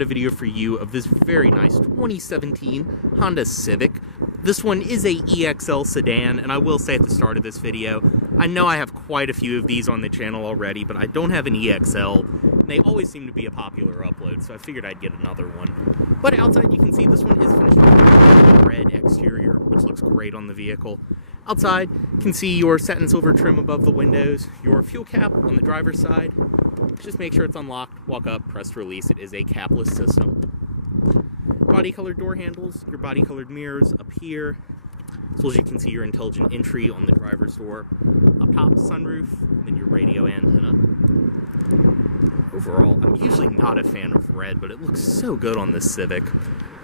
got a video for you of this very nice 2017 Honda Civic. This one is a EXL sedan, and I will say at the start of this video, I know I have quite a few of these on the channel already, but I don't have an EXL, and they always seem to be a popular upload, so I figured I'd get another one. But outside you can see this one is finished with a red exterior, which looks great on the vehicle. Outside, you can see your satin silver trim above the windows, your fuel cap on the driver's side. Just make sure it's unlocked, walk up, press to release. It is a capless system. Body colored door handles, your body colored mirrors up here, as well as you can see your intelligent entry on the driver's door. Up top, sunroof, and then your radio antenna. Overall, I'm usually not a fan of red, but it looks so good on this Civic.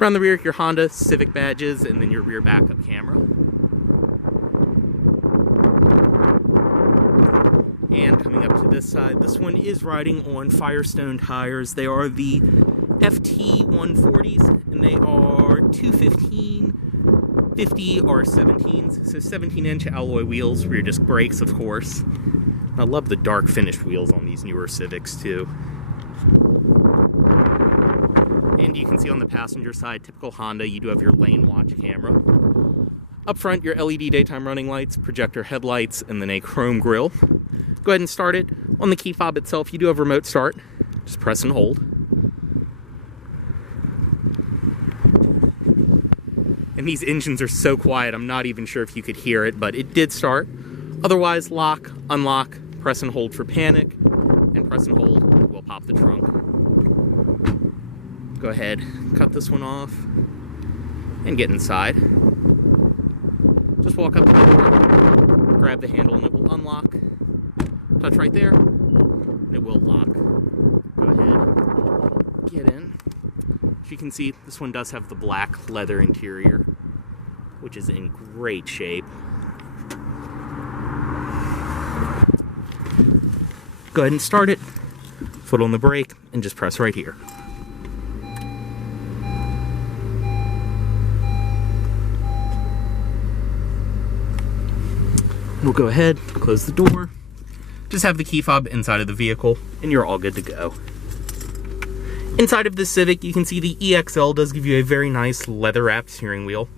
Around the rear, your Honda Civic badges, and then your rear backup camera. And coming up to this side, this one is riding on Firestone tires. They are the FT 140s, and they are 215, 50 R17s, so 17-inch alloy wheels, rear disc brakes, of course. I love the dark finished wheels on these newer Civics, too. And you can see on the passenger side, typical Honda, you do have your lane watch camera. Up front, your LED daytime running lights, projector headlights, and then a chrome grille. Go ahead and start it. On the key fob itself, you do have remote start. Just press and hold. And these engines are so quiet, I'm not even sure if you could hear it, but it did start. Otherwise, lock, unlock, press and hold for panic, and press and hold will pop the trunk. Go ahead, cut this one off, and get inside. Just walk up to the door, grab the handle, and it will unlock. Touch right there, and it will lock. Go ahead, get in. As you can see, this one does have the black leather interior, which is in great shape. Go ahead and start it, foot on the brake, and just press right here. We'll go ahead, close the door. Just have the key fob inside of the vehicle, and you're all good to go. Inside of the Civic, you can see the EXL does give you a very nice leather-wrapped steering wheel.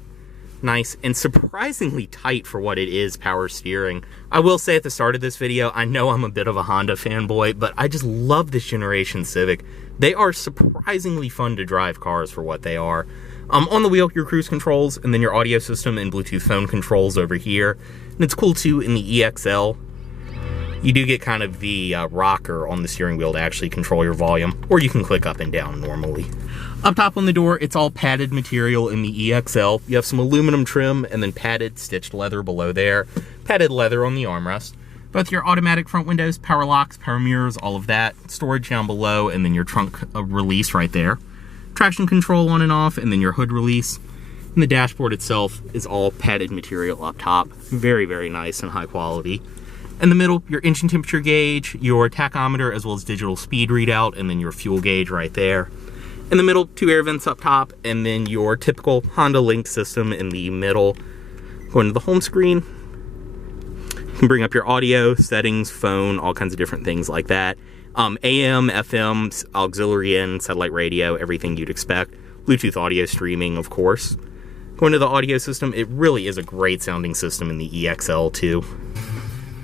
Nice and surprisingly tight for what it is, power steering. I will say at the start of this video, I know I'm a bit of a Honda fanboy, but I just love this generation Civic. They are surprisingly fun to drive cars for what they are. On the wheel, your cruise controls, and then your audio system and Bluetooth phone controls over here. And it's cool too, in the EXL, you do get kind of the rocker on the steering wheel to actually control your volume, or you can click up and down normally. Up top on the door, it's all padded material in the EXL. You have some aluminum trim and then padded stitched leather below there. Padded leather on the armrest. Both your automatic front windows, power locks, power mirrors, all of that. Storage down below, and then your trunk release right there. Traction control on and off, and then your hood release. And the dashboard itself is all padded material up top. Very, very nice and high quality. In the middle, your engine temperature gauge, your tachometer, as well as digital speed readout, and then your fuel gauge right there. In the middle, 2 air vents up top, and then your typical Honda Link system in the middle. Going to the home screen, you can bring up your audio, settings, phone, all kinds of different things like that. AM, FM, auxiliary in, satellite radio, everything you'd expect. Bluetooth audio streaming, of course. Going to the audio system, it really is a great sounding system in the EXL too.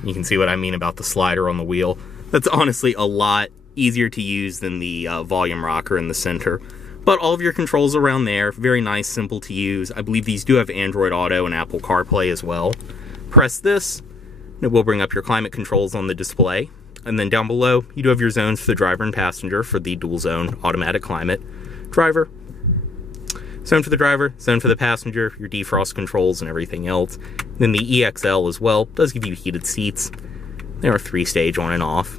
You can see what I mean about the slider on the wheel. That's honestly a lot easier to use than the volume rocker in the center. But all of your controls around there, very nice, simple to use. I believe these do have Android Auto and Apple CarPlay as well. Press this, and it will bring up your climate controls on the display. And then down below, you do have your zones for the driver and passenger for the dual zone automatic climate. Driver, zone for the driver, zone for the passenger, your defrost controls and everything else. Then the EXL as well does give you heated seats. They are 3-stage on and off.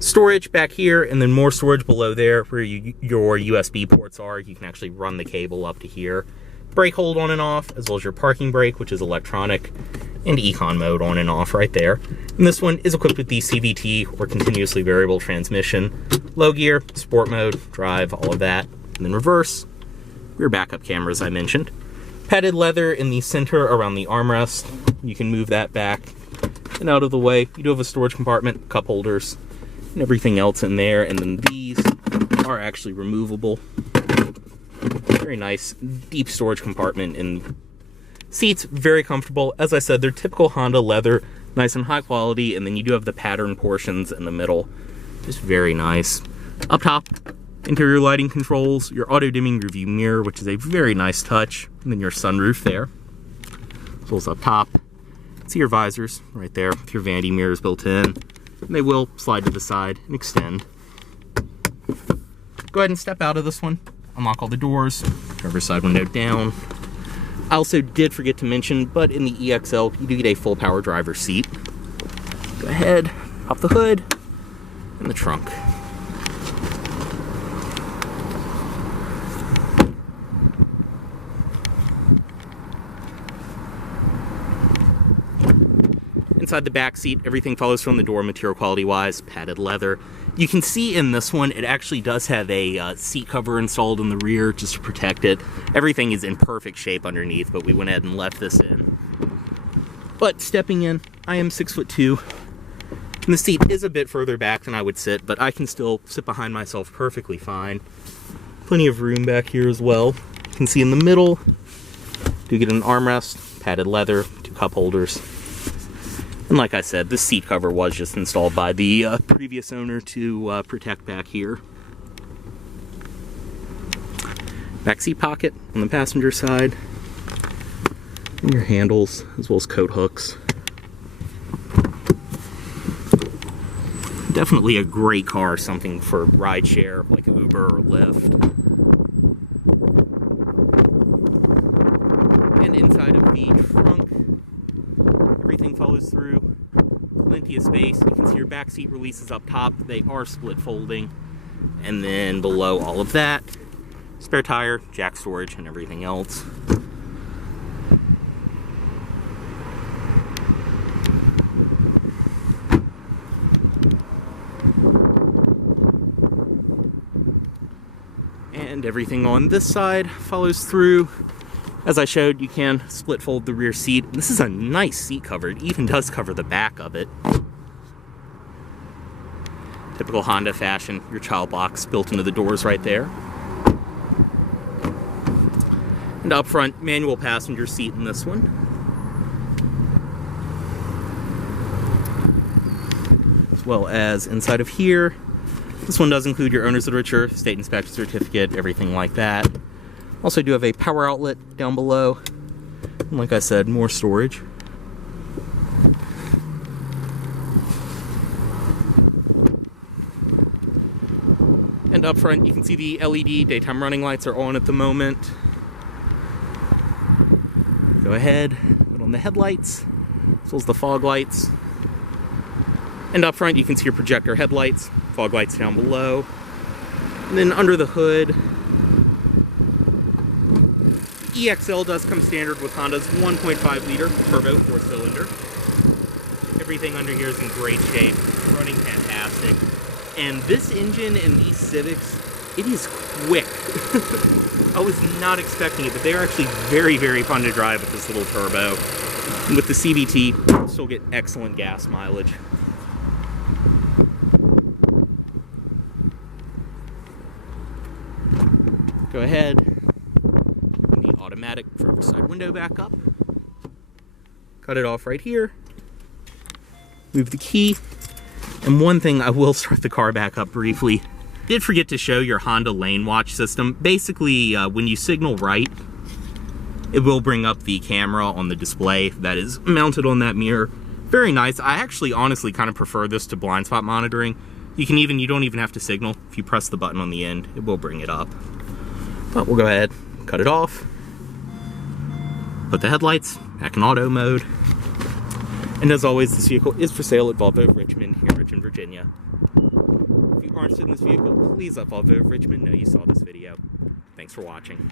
Storage back here, and then more storage below there where your USB ports are. You can actually run the cable up to here. Brake hold on and off, as well as your parking brake, which is electronic, and econ mode on and off right there. And this one is equipped with the CVT, or continuously variable transmission. Low gear, sport mode, drive, all of that. And then reverse, rear backup camera as I mentioned. Padded leather in the center around the armrest. You can move that back and out of the way. You do have a storage compartment, cup holders, and everything else in there. And then these are actually removable. Very nice, deep storage compartment, and seats, very comfortable. As I said, they're typical Honda leather, nice and high quality, and then you do have the pattern portions in the middle. Just very nice. Up top, interior lighting controls, your auto-dimming rearview mirror, which is a very nice touch, and then your sunroof there. As well as up top. See your visors right there with your vanity mirrors built in. And they will slide to the side and extend. Go ahead and step out of this one. Unlock all the doors. Driver's side window down. I also did forget to mention, but in the EXL, you do get a full power driver's seat. Go ahead, pop the hood, and the trunk. Inside the back seat, everything follows from the door material quality wise, padded leather. You can see in this one, it actually does have a seat cover installed in the rear just to protect it. Everything is in perfect shape underneath, but we went ahead and left this in. But stepping in, I am 6'2", and the seat is a bit further back than I would sit, but I can still sit behind myself perfectly fine. Plenty of room back here as well. You can see in the middle, do get an armrest, padded leather, 2 cup holders. And like I said, this seat cover was just installed by the previous owner to protect back here. Back seat pocket on the passenger side. And your handles, as well as coat hooks. Definitely a great car, something for rideshare like Uber or Lyft. And inside of the trunk, everything follows through. Plenty of space. You can see your back seat releases up top. They are split folding. And then below all of that, spare tire, jack storage, and everything else. And everything on this side follows through. As I showed, you can split fold the rear seat. This is a nice seat cover. It even does cover the back of it. Typical Honda fashion, your child locks built into the doors right there. And up front, manual passenger seat in this one. As well as inside of here. This one does include your owner's literature, state inspection certificate, everything like that. Also do have a power outlet down below. And like I said, more storage. And up front, you can see the LED daytime running lights are on at the moment. Go ahead, put on the headlights, as well as the fog lights. And up front, you can see your projector headlights, fog lights down below. And then under the hood, EXL does come standard with Honda's 1.5 liter turbo 4-cylinder. Everything under here is in great shape, running fantastic. And this engine in these Civics, it is quick. I was not expecting it, but they're actually very, very fun to drive with this little turbo. And with the CVT, still get excellent gas mileage. Go ahead. Automatic driver's side window back up. Cut it off right here. Move the key. And one thing, I will start the car back up briefly. Did forget to show your Honda lane watch system. Basically, when you signal right, it will bring up the camera on the display that is mounted on that mirror. Very nice. I actually honestly kind of prefer this to blind spot monitoring. You don't even have to signal. If you press the button on the end, it will bring it up. But we'll go ahead, cut it off. Put the headlights back in auto mode. And as always, this vehicle is for sale at Volvo of Richmond here in Richmond, Virginia. If you are interested in this vehicle, please let Volvo of Richmond know you saw this video. Thanks for watching.